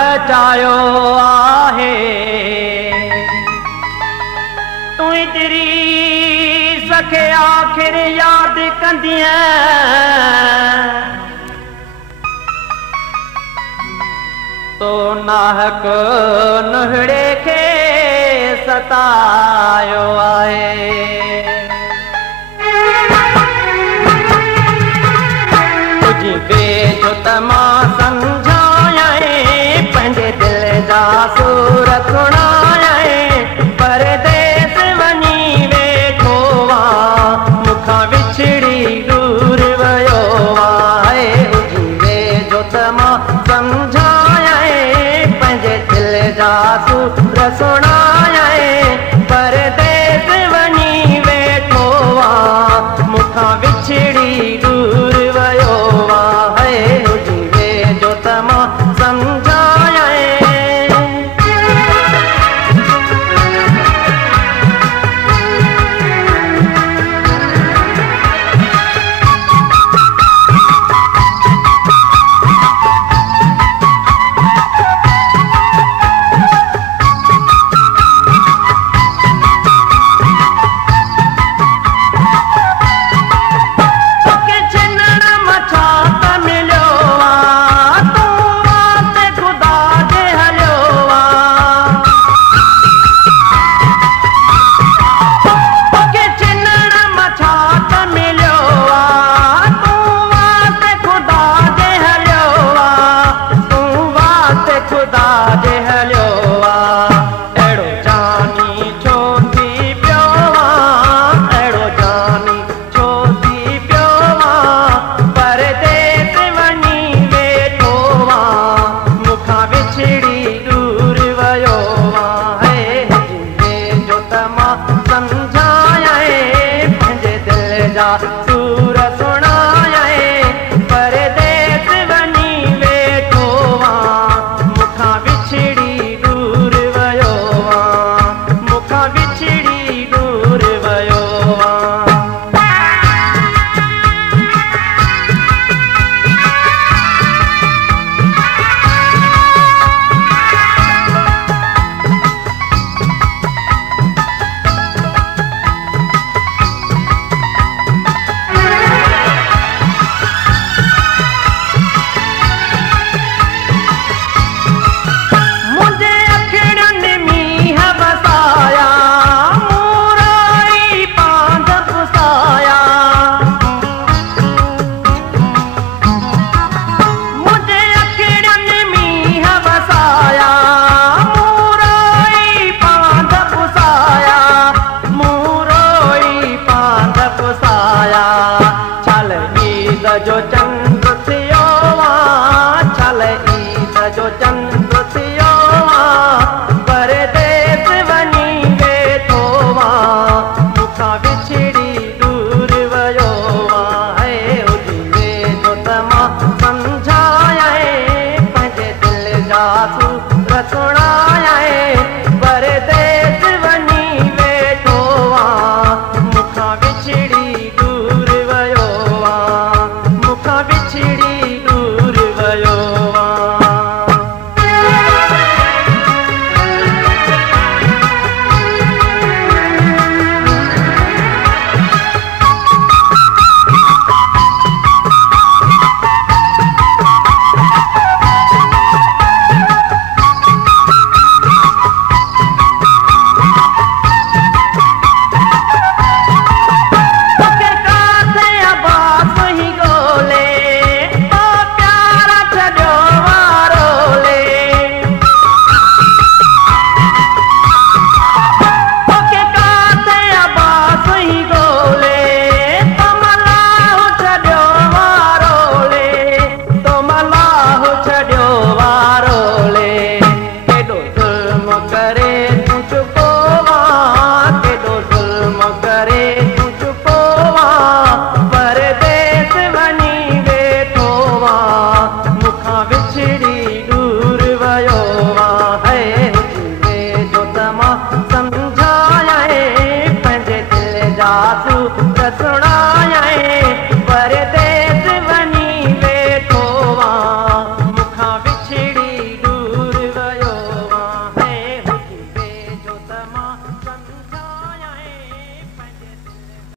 बचायो आहे। तुंहिंजी सखे आख़िर यादि कंदीअ, तो नाहक नुहिड़े खे सतायो आहे। तुझी बेजो त मां सम्झायईं, पंहिंजे दिल जा सूर सुणायईं, परदेस वञी वेठो आ, मूंखां विछड़ी दूर वियो आहे। तुझी बेजो त मां सम्झायईं, पंहिंजे दिल जा सूर सुणायईं, परदेस वञी वेठो आ, मूंखां विछड़ी दूर वियो आहे। तुझी वेझो त मां सम्झायईं। सूर सुणायईं, परदेस वञी वेठो आ, मूंखां विछड़ी दूर वियो आ, मूंखां विछड़ी दूर वियो आ। जो चंद्र थियो आ, छल ईद जो चंद्र थियो आ, परदेस वञी वेठो आ, मूंखां विछड़ी दूर वियो आहे। तुझी वेझो त मां सम्झायईं, पंहिंजे दिल जा सूर सुणायईं,